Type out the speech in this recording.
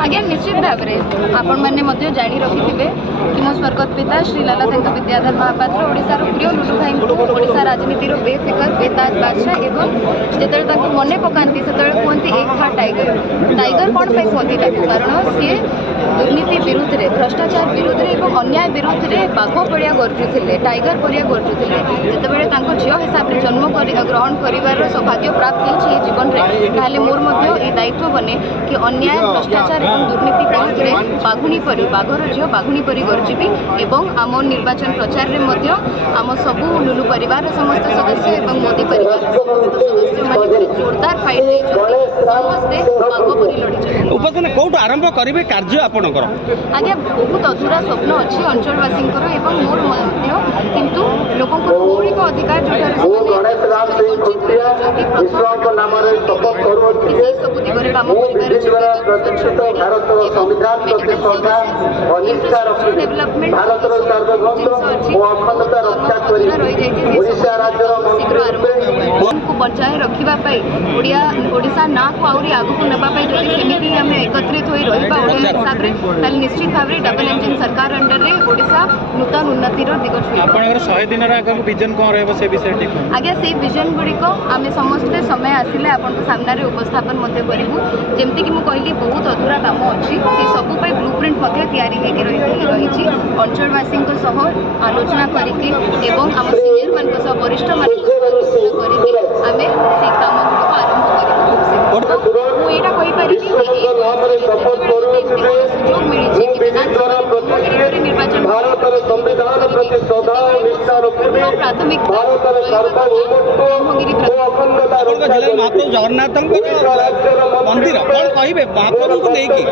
आज्ञा निश्चित भाव में आपण मैंने जाणी रखि थे कि मो स्वर्गत पिता श्री ललाटेन्द्र विद्याधर महापात्र ओडिशार प्रिय लुडू भाई को ओडिशा राजनीतिर बेफिकर बेताज बादशाह एवं जिते मन पकाती से कहते एक था टाइगर टाइगर कौन पर कहती कारण सी दुर्नीति विरुद्ध में भ्रष्टाचार विरुद्ध में अन्याय विरुद्ध में बाघ पड़िया गरजुले टाइगर पड़िया गरजुले जितेबाला झील हिसाब से जन्म ग्रहण कर सौभाग्य प्राप्त होती जीवन में ताहले मोर ये दायित्व बने कि अन्याय भ्रष्टाचार और दुर्नीति विरुद्ध में बाघुणी परी बाघर झील बाघुणी परी गरजिबी एवं आम निर्वाचन प्रचार में आम सबू लुलु परिवार समस्त सदस्य और मोदी परिवार समस्त सदस्य मैंने जोरदार फाइट समस्ते बाघ परी लड़ी उपासना कौट आरंभ करेंगे कार्य आपणकर आज्ञा बहुत अधूरा स्वप्न अच्छी अंचलवासी मोर किंतु लोक मौलिक अधिकार सब दिगरे काम डेवलपमेंट को बचाए रखापी ओडिशा ना को आहरी आगक नापी जब सेमती आम एकत्रित हो रहा हिसाब से निश्चित भाव में डबल इंजिन सरकार अंडर में ओडिशा नूतन उन्नतिर दिग छुई 100 दिन विजन कौन रहा से विषय आज्ञा से विजन गुड़िक आम समस्ते समय आसिले आपन सामने उपस्थापन करूँ जमती कि मुझे बहुत अधूरा काम अच्छी से सबू ब्लू प्रिंट रही अंचलवासी आलोचना करके आम सीनियर मान वरिष्ठ मान आम से काम आरंभ कर सुजोग मिली निर्वाचन प्राथमिक महाप्रभु जगन्नाथ मंदिर कौन कहे महाप्रभु को लेकिन